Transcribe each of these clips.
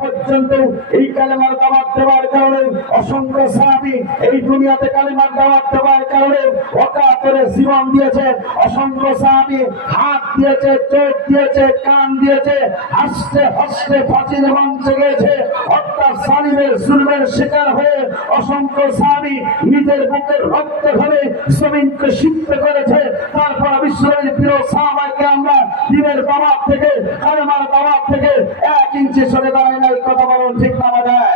পর্যন্ত এই দেওয়ার কারণে অসংখ্য এই দুনিয়াতে দেওয়ার কারণে অকাতরে দিয়েছে। অসংখ্য দিয়েছে দিয়েছে, কান দিয়েছে, হাসতে হাসতে ফাঁসির মঞ্চে গেছে। অর্থাৎ সালিমের সুলমের শিকার হয়ে অসংখ্য সাহাবি নিজের বুকের রক্ত ধরে জমিনকে সিদ্ধ করেছে। তারপর বিশ্বের প্রিয় সাহাবাইকে আমরা দিনের দাবাত থেকে, কালেমার দাবাত থেকে এক ইঞ্চি সরে দাঁড়ায় কথা বলুন ঠিক না দেয়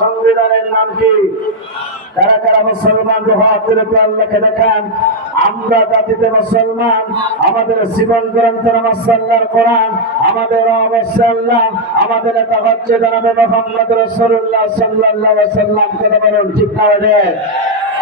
সংবিধানের নাম কি? কারা কারা মুসলমান লেখে দেখান? আমরা জাতিতে মুসলমান, আমাদের জীবন গ্রন্থ মাসাল্লার কোরআন, আমাদের অবশ্যই আমাদের এটা হচ্ছে জানাবে মোহাম্মদ রসুল্লাহ সাল্লাহ সাল্লাম বলুন, ঠিক না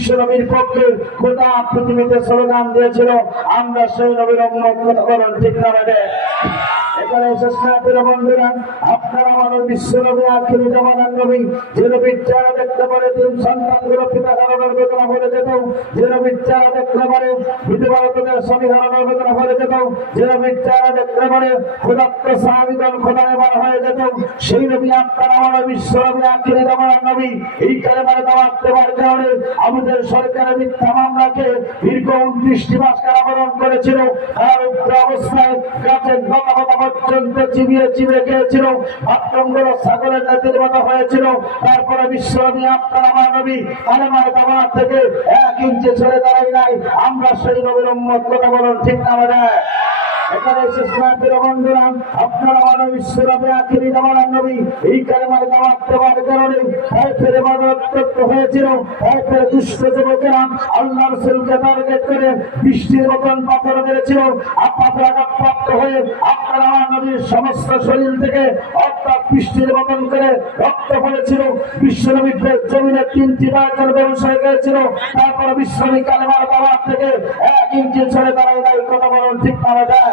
বিশ্বনবীর পক্ষে গোটা পৃথিবীতে স্লোগান দিয়েছিল, আমরা সেই নবীর অম্মত কথা ঠিক না বন্ধুরা, আপনারা আমাদের বিশ্বনবী আখিরি জামানার নবী, যে নবীর চেহারা দেখতে পারে, তিন সন্তানগুলো পিতা নবী আমাদের নবী সরকারের মিথ্যা মামলাকে দীর্ঘ উনত্রিশটি মাস কারাবরণ করেছিল। তার অবস্থায় গাছের পর্যন্ত চিবিয়ে চিবিয়ে খেয়েছিল। মতো হয়েছিল। তারপরে বিশ্বনবী আপনার আমার নবী, কালেমার দাবা থেকে এক ইঞ্চি ছেড়ে দাঁড়াই নাই। আমরা সেই নবীর কথা বলুন ঠিক না এখানে এসে স্নাতের বন্ধুরা আপনারা মানব বিশ্বরাবে আখিরি নবী, এই কালেমার দাওয়াত দেওয়ার কারণে হাইফের মাদক হয়েছিল। হাইফের দুষ্ট যুবকেরা আল্লাহ রসুলকে টার্গেট করে বৃষ্টির মতন পাথর মেরেছিল। পাথর আঘাত প্রাপ্ত হয়ে আপনারা আমার নবীর সমস্ত শরীর থেকে অর্থাৎ বৃষ্টির মতন করে রক্ত পড়েছিল। বিশ্বনবীর জমিনে তিনটি বায়কের ব্যবসায় গিয়েছিল। তারপরে বিশ্বনবী কালেমার দাওয়াত থেকে এক ইঞ্চি ছেড়ে দাঁড়ায় কথা বলুন ঠিক না যায়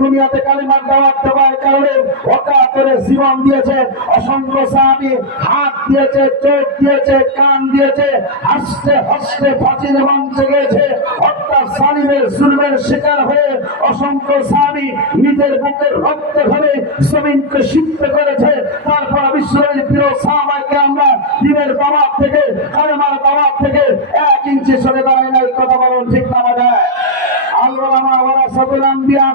দুনিয়াতে কালেমার দাওয়াত দেওয়ার কারণে অকাতরে জীবন দিয়েছে, অসংখ্য সাহাবি হাত দিয়েছে, চোখ দিয়েছে, কান দিয়েছে, হাসতে হাসতে ফাঁসির মঞ্চে গেছে অর্থাৎ সালিমের সুলমের শিকার হয়ে অসংখ্য সাহাবি নিজের বুকের রক্ত ধরে জমিনকে সিদ্ধ করেছে। তারপর বিশ্বের প্রিয় সাহাবাইকে আমরা দিনের দাওয়াত থেকে, কালেমার দাওয়াত থেকে এক ইঞ্চি সরে দাঁড়ায় নাই, কথা বলুন ঠিক না দেয় আল্লাহ ওরা সকল আম্বিয়া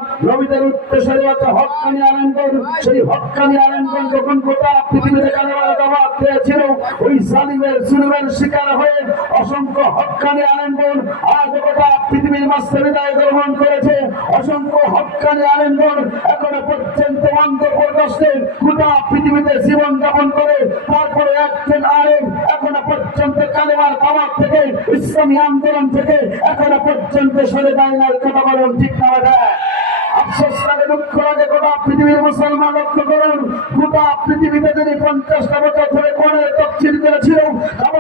নবীদের উত্তরসূরি হচ্ছে হক্কানি আলেনগঞ্জ সেই হক্কানি আলেনগঞ্জ যখন গোটা পৃথিবীতে কালেমার দাওয়াত দিয়েছিল, ওই সালিমের সুলমের শিকার হয়ে অসংখ্য হক্কানি আলেনগঞ্জ আজ গোটা পৃথিবীর মাস্তে বিদায় গ্রহণ করেছে। অসংখ্য হক্কানি আলেনগঞ্জ এখনও পর্যন্ত অন্ধপ্রদর্শে গোটা পৃথিবীতে জীবন যাপন করে, তারপরে একজন আলেম এখনও পর্যন্ত কালেমার দাওয়াত থেকে, ইসলামী আন্দোলন থেকে এখনও পর্যন্ত সরে না কথা বলুন ঠিক না দেয় আফসোস লাগে দুঃখ লাগে, গোটা পৃথিবীর মুসলমান লক্ষ্য করুন। গোটা পৃথিবীতে যদি পঞ্চাশটা বছর ধরে কোরআনের তফসিল করেছিল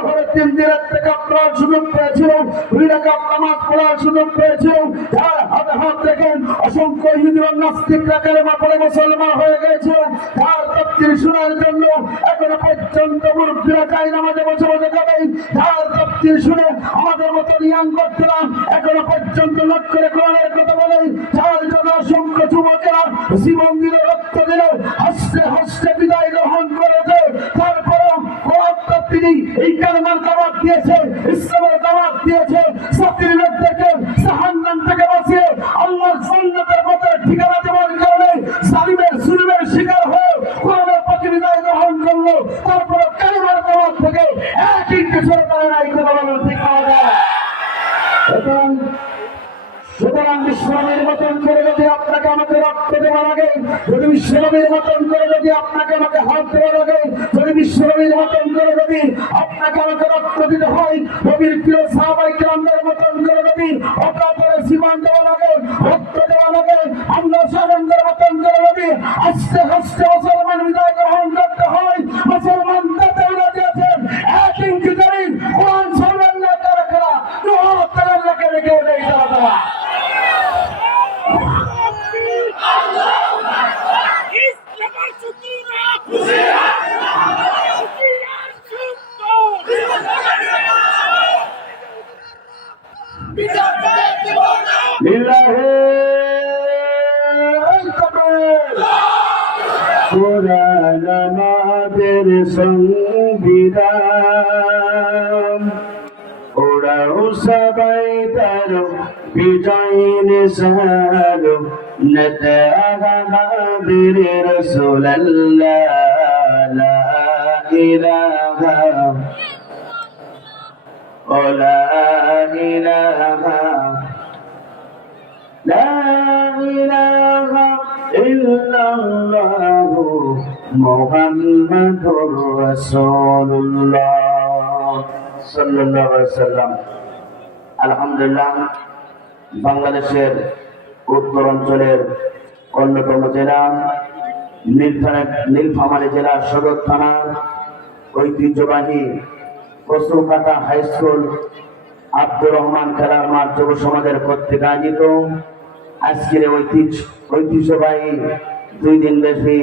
ঘরে তিন দিনের থেকে পড়ার সুযোগ পেয়েছিল, দুই রাকাত নামাজ পড়ার সুযোগ পেয়েছিল। যার হাতে হাত রেখেন অসংখ্য হিন্দু নাস্তিকরা কালেমা পড়ে মুসলমান হয়ে গেছে যার তফসিল শোনার জন্য এখনও পর্যন্ত মুরব্বীরা চাই না আমাদের বসে বসে যাবেন যার তফসিল শুনে আমাদের মতো রিয়াং করতে এখনও পর্যন্ত লক্ষ্য করে কথা বলেন যার জন্য অসংখ্য যুবকেরা জীবন দিল, রক্ত দিল, হাসতে হাসতে বিদায় গ্রহণ করেছে। তারপরেও তিনি এই কালমার দাওয়াত দিয়েছে হাত দেওয়া লাগে যদি বিশ্বনবীর মতন করে যদি আপনাকে আমাকে রক্ত দিতে হয়, নবীর প্রিয় সাহাবাই গ্রামের মতন করে আস্তে আস্তে মুসলমান সামনে কারা কারা নোহ তালাকে রেখে দেয় তারা তারা ইসলামের সুতরা হুশিয়ার সুন্দর লিল্লাহে তাকবীর কোরআন মোদের সংবিধান। ওরাও সবাই তার বিজয় নিশান নতে আহাদের ওলা আলহামদুলিল্লাহ, বাংলাদেশের উত্তর অঞ্চলের অন্যতম জেলা নীলফামারী জেলার সদর থানার ঐতিহ্যবাহী কসুকাটা হাই স্কুল আব্দুর রহমান খেলার মাঠ যুব সমাজের কর্তৃক আয়োজিত। আজকের ঐতিহ্য ঐতিহ্যবাহী দুই দিন ব্যাপী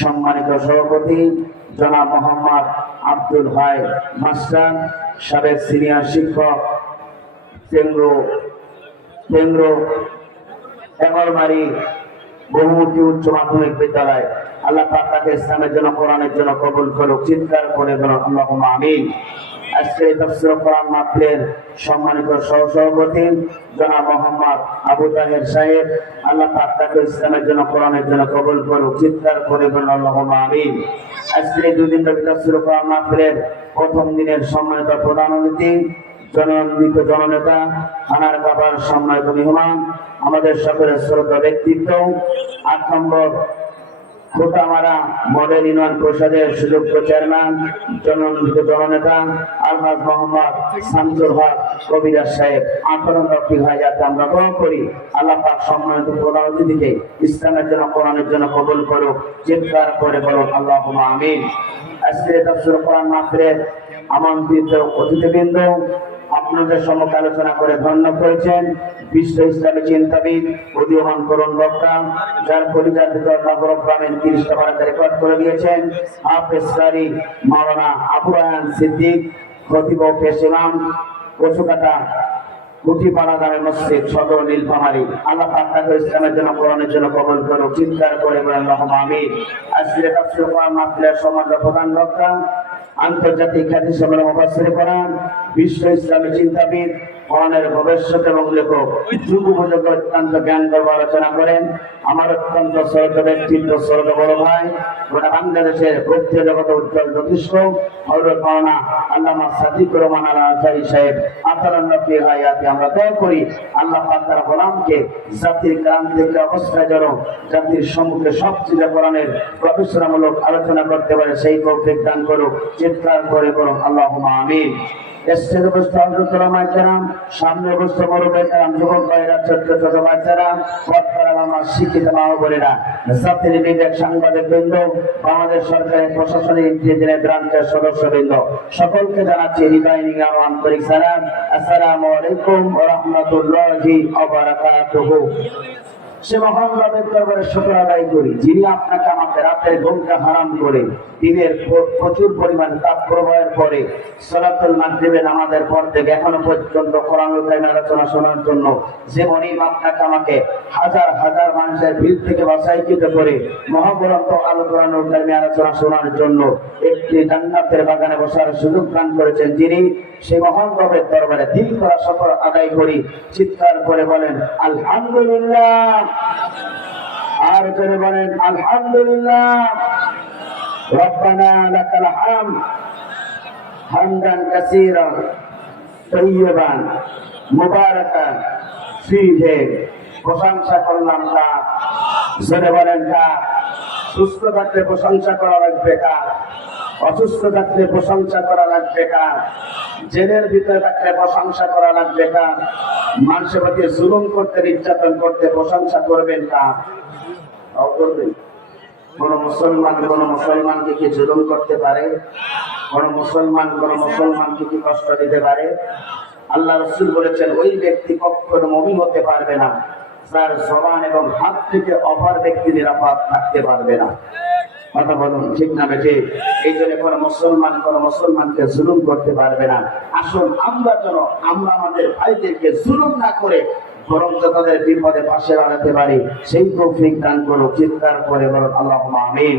সম্মানিত সভাপতি জনাব মোহাম্মদ আব্দুল হাই মাস্টার, সাবেক সিনিয়র শিক্ষক, কেন্দ্র কেন্দ্র এমলমারি বহুমুখী উচ্চ মাধ্যমিক বিদ্যালয়। আল্লাহ পাক তাকে ইসলামের জন্য, কোরআনের জন্য কবুল করুক, চিৎকার করে বলুন আল্লাহ আমিন। আজকে এই তফসির কোরআন মাহফিলের সম্মানিত সহসভাপতি জনাব মোহাম্মদ আবু তাহের সাহেব, আল্লাহ পাক তাকে ইসলামের জন্য, কোরআনের জন্য কবুল করুক, চিৎকার করে বলুন আমিন। আজকে এই দুই ব্যাপী তফসির কোরআন মাহফিলের প্রথম দিনের সম্মানিত প্রধান অতিথি, জননন্দিত জননেতা, হানার কাবার সম্মানিত মেহমান, আমাদের সকলের শ্রদ্ধা ব্যক্তিত্ব, আট নম্বর খোটামারা মডেল ইউনিয়ন পরিষদের সুযোগ্য চেয়ারম্যান জননেতা আলহাজ মোহাম্মদ শামসুল হক কবিরাজ সাহেব আঠারো লক্ষ হাজারকে আমরা গ্রহণ করি। আল্লাহ পাক সম্মানিত প্রধান অতিথিকে ইসলামের জন্য, কোরআনের জন্য কবুল করুক চিৎকার করে বলুন আল্লাহ আমিন। আজকে তফসিল কোরআন আমন্ত্রিত অতিথিবৃন্দ আপনাদের সম্মুখে আলোচনা করে ধন্য করেছেন বিশ্ব ইসলামী চিন্তাবিদ, উদীয়মান করুন বক্তা, যার পরিচার ভিতর নগর গ্রামীণ তিরিশটা বারাতে রেকর্ড করে দিয়েছেন। হাফেজ কারি আবু রায়ান সিদ্দিক, খতিব পেশিমাম কচুকাটা কুটিপাড়া গ্রামের মসজিদ, সদর নীলফামারী। আল্লাহ ইসলামের জন্য, কোরআনের জন্য কবল চিৎকার করে বলেন তাফসীর কোরআন মাহফিলের সমাজ প্রধান আন্তর্জাতিক খ্যাতি সম্মেলন মুফাসসির কোরআন বিশ্ব ইসলামী চিন্তাবিদ কোরআনের ভবিষ্যৎ এবং লেখক যুগ উপযোগ অত্যন্ত জ্ঞান গর্ব আলোচনা করেন। আমার অত্যন্ত শ্রদ্ধ ব্যক্তিত্ব শ্রদ্ধ বড় ভাই গোটা বাংলাদেশের বক্তৃতা জগত উজ্জ্বল যথেষ্ট হজরত মাওলানা আল্লামা সাদিকুর রহমান আল আনসারী সাহেব। হায়াতে আমরা দোয়া করি আল্লাহ পাক তার গোলামকে জাতির ক্রান্তিক অবস্থায় যেন জাতির সম্মুখে সব চিন্তা কোরআনের আলোচনা করতে পারে সেই তৌফিক দান করুক চিৎকার করে বলুন আল্লাহ আমিন। এসছেন বস্তু হজরতুল্লাহ কেরাম, সামনে বস্তু মরুবে কেরাম যুবক ভাইরা ছোট্ট ছোট বাচ্চারা পথ আমার শিক্ষিত মা বোনেরা, জাতির বিবেক সাংবাদিক বৃন্দ, বাংলাদেশ সরকারের প্রশাসনিক ইঞ্জিনিয়ার ব্রাঞ্চের সদস্য বৃন্দ, সকলকে জানাচ্ছি হৃদয় নিগাম আন্তরিক সালাম। আসসালামু আলাইকুম ওয়া রাহমাতুল্লাহি ওয়া সে মহান রবের দরবারে শুকর আদায় করি। যিনি আপনাকে আমাকে রাতের ঘুমটা হারাম করে, দিনের প্রচুর পরিমাণে তাপ প্রবাহের পরে সলাতুল মাগরিবে নামাজের পর থেকে এখনও পর্যন্ত কোরআনুল কারীম আলোচনা শোনার জন্য যে মনিম আপনাকে আমাকে হাজার হাজার মানুষের ভিড় থেকে বাছাইকৃত করে মহাগ্রন্থ আল কোরআনুল কারীম আলোচনা শোনার জন্য একটি জান্নাতের বাগানে বসার সুযোগ দান করেছেন যিনি। সেই মহান রবের দরবারে দিল করা সফর আদায় করি। চিৎকার করে বলেন, আলহামদুলিল্লাহ। আর করে বলেন, আলহামদুলিল্লাহ প্রশংসা করলাম সুস্থ প্রশংসা করা লাগবে অসুস্থ প্রশংসা করা লাগবে কা জেলের ভিতরে থাকলে প্রশংসা করা লাগবে কা মানুষের জুলুম করতে, নির্যাতন করতে প্রশংসা করবেন করবেন। কোন মুসলমান কোন মুসলমানকে কি জুলুম করতে পারে? কোন মুসলমান কোন মুসলমানকে কি কষ্ট দিতে পারে? আল্লাহ রসুল বলেছেন, ওই ব্যক্তি কখনো মমিন হতে পারবে না। যার জবান এবং হাত থেকে অপর ব্যক্তি নিরাপদ থাকতে পারবে না। কথা বলুন ঠিক না বেঠে। এই জন্য কোন মুসলমান কোন মুসলমানকে জুলুম করতে পারবে না। আসুন আমরা যেন, আমরা আমাদের ভাইদেরকে জুলুম না করে তাদের বিপদে পাশে দাঁড়াতে পারি, সেই প্রফিক দান করো চিৎকার করে বলো আল্লাহ আমিন।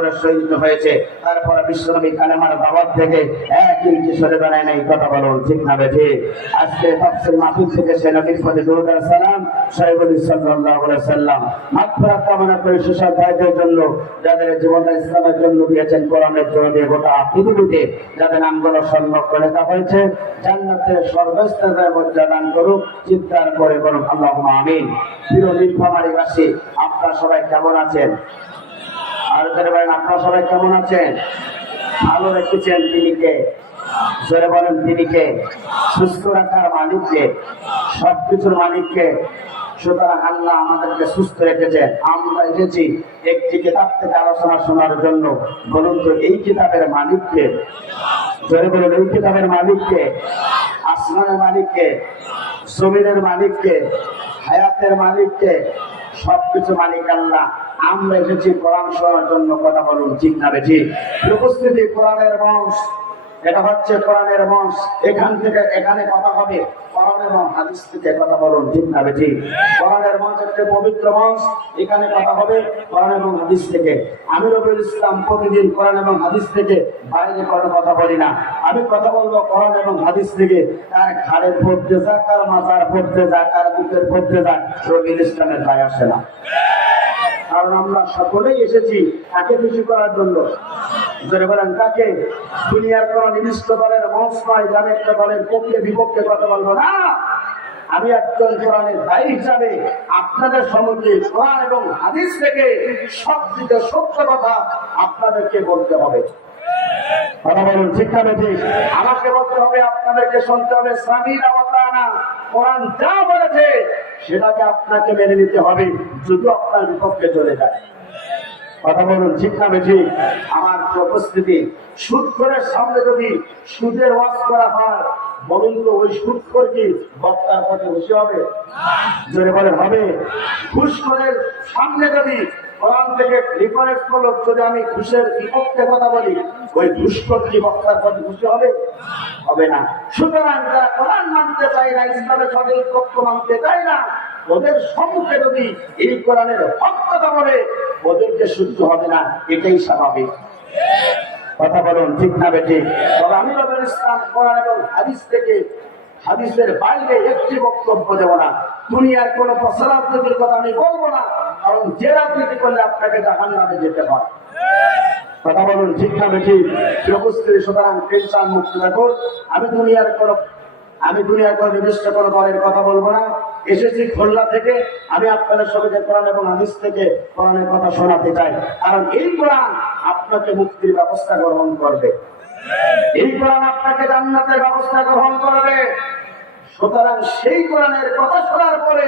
শহীদ হয়েছে। তারপরে বিশ্বনবী কালেমার থেকে এক ইঞ্চি সরে দাঁড়ায় নাই, কথা ঠিক না বেঠে আজকে তাফসির মাহফিল থেকে সে নবীর সালাম, সাহেবুল সাল্লাম কামনা করে সুশাদ ভাইদের জন্য, যাদের জীবনটা ইসলামের জন্য দিয়েছেন কোরআনের জন্য দিয়ে গোটা পৃথিবীতে, যাদের নামগুলো লেখা হয়েছে, জান্নাতের সর্বস্তরের মর্যাদা দান করুক, চিৎকার করে বলুন আল্লাহ আমিন। প্রিয় নীলফামারীবাসী আপনারা সবাই কেমন আছেন? আর যারা বলেন আপনারা সবাই কেমন আছেন? ভালো রেখেছেন তিনি কে জোরে বলেন তিনি কে সুস্থ রাখার মালিককে, সবকিছুর মালিককে। সুতরাং আল্লাহ আমাদেরকে সুস্থ রেখেছেন। আমরা এসেছি একটি কিতাব থেকে আলোচনা শোনার জন্য। বলুন তো, এই কিতাবের মালিককে? জোরে বলুন, এই কিতাবের মালিককে? আসমানের মালিককে? জমিনের মালিককে? হায়াতের মালিককে? সবকিছু মালিক আল্লাহ। আমরা এসেছি কোরআন শোনার জন্য কথা বলুন, ঠিক না বেঠিক? উপস্থিতি কোরআনের বংশ। এটা হচ্ছে কোরআনের মঞ্চ। এখান থেকে এখানে কথা হবে। কোরআন এবং হাদিস থেকে কথা বলুন, ঠিক না বেঠি? কোরআনের বংশ একটা পবিত্র বংশ এখানে কথা হবে কোরআন এবং হাদিস থেকে। আমি রবিউল ইসলাম প্রতিদিন কোরআন এবং হাদিস থেকে বাইরে কোনো কথা বলি না। আমি কথা বলব কোরআন এবং হাদিস থেকে। তার ঘাড়ের পড়তে যাক কার মাথার পড়তে যাক কার বুকের পড়তে যাক, রবিউল ইসলামের দায় আসে না। কারণ আমরা সকলেই এসেছি তাকে খুশি করার জন্য। ধরে বলেন, তাকে দুনিয়ার কোন নির্দিষ্ট দলের মঞ্চ নয় একটা দলের পক্ষে বিপক্ষে কথা বলব না। আমি একজন কোরআনের দায়ী হিসাবে আপনাদের সম্মুখে কোরআন এবং হাদিস থেকে সব দিকে সত্য কথা আপনাদেরকে বলতে হবে। কথা না আমাকে বলতে হবে, আপনাদেরকে শুনতে হবে, স্বামীর আওতানা কোরআন যা বলেছে সেটাকে আপনাকে মেনে নিতে হবে, যদি আপনার বিপক্ষে চলে যায়। কথা বলুন, ঠিক না ঠিক আমার উপস্থিতি সুদ করে সামনে যদি সুদের ওয়াজ করা হয় বলুন তো ওই সুদ কি বক্তার পথে বসে হবে? জোরে বলেন, হবে। করে সামনে যদি কোরআন থেকে রিফারেন্স করল, যদি আমি ঘুষের বিপক্ষে কথা বলি, ওই ঘুষখোর কি বক্তার পথে খুশি হবে? হবে না। সুতরাং যারা কোরআন মানতে চায় না, ইসলামের সঠিক তথ্য মানতে চায় না, ওদের সম্মুখে যদি এই কোরআনের হক কথা বলে ওদেরকে সহ্য হবে না। এটাই স্বাভাবিক। কথা বলুন, ঠিক না বেটি তবে আমি রবের ইসলাম কোরআন এবং হাদিস থেকে, হাদিসের বাইরে একটি বক্তব্য দেব না। দুনিয়ার কোন প্রসারাত্মকের কথা আমি বলব না। কারণ যে রাজনীতি করলে আপনাকে জাহান নামে যেতে হয়। কথা বলুন, ঠিক না বেশি উপস্থিতি সুতরাং টেনশন মুক্ত রাখুন। আমি দুনিয়ার কোন আমি দুনিয়ার কোন নির্দিষ্ট কোন দলের কথা বলব না। এসেছি খুলনা থেকে। আমি আপনাদের সবাইকে কোরআন এবং হাদিস থেকে কোরআনের কথা শোনাতে চাই। কারণ এই কোরআন আপনাকে মুক্তির ব্যবস্থা গ্রহণ করবে। এই কোরআন আপনাকে জান্নাতের ব্যবস্থা গ্রহণ করবে। সুতরাং সেই কোরআনের কথা শোনার পরে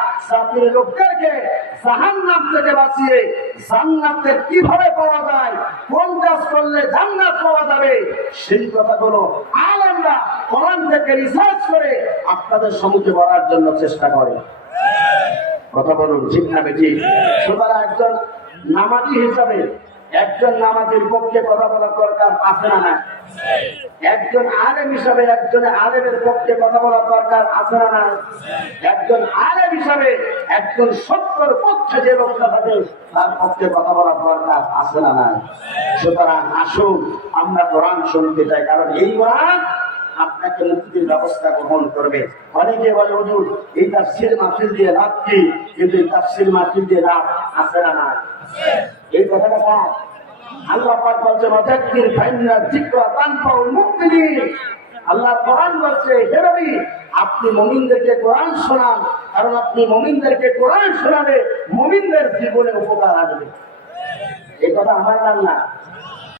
জাতির লোকদেরকে জাহান্নাম থেকে বাঁচিয়ে জান্নাতে কীভাবে পাওয়া যায়, কোন কাজ করলে জান্নাত পাওয়া যাবে, সেই কথাগুলো আলেমরা কোরআন থেকে রিসার্চ করে আপনাদের সম্মুখে বলার জন্য চেষ্টা করে। কথা বলুন, ঠিক না বেটি সুতরাং একজন নামাজি হিসাবে একজন নামাজের পক্ষে কথা বলার দরকার আছে না না একজন আলেম হিসাবে একজন আলেমের পক্ষে কথা বলার দরকার আছে না না একজন আলেম হিসাবে একজন সত্যর পক্ষে যে লোকটা থাকে, তার পক্ষে কথা বলার দরকার আছে না না সুতরাং আসুন, আমরা কোরআন শুনতে চাই, কারণ এই কোরআন আপনাকে মুক্তির ব্যবস্থা গ্রহণ করবে। অনেকে বলে, হুজুর, এই তাফসির মাহফিল দিয়ে লাভ কি? কিন্তু এই তাফসির মাহফিল দিয়ে লাভ আছে না না এই কথাটা কার? আল্লাহ পাক বলছে ওয়াজাক্কির ফাইন্না যিকরা তানফাউল মুমিনিন। আল্লাহ কোরআন বলছে, হে নবী, আপনি মুমিনদেরকে কোরআন শোনান, কারণ আপনি মুমিনদেরকে কোরআন শোনালে মুমিনদের জীবনে উপকার আসবে। এই কথা আমার না?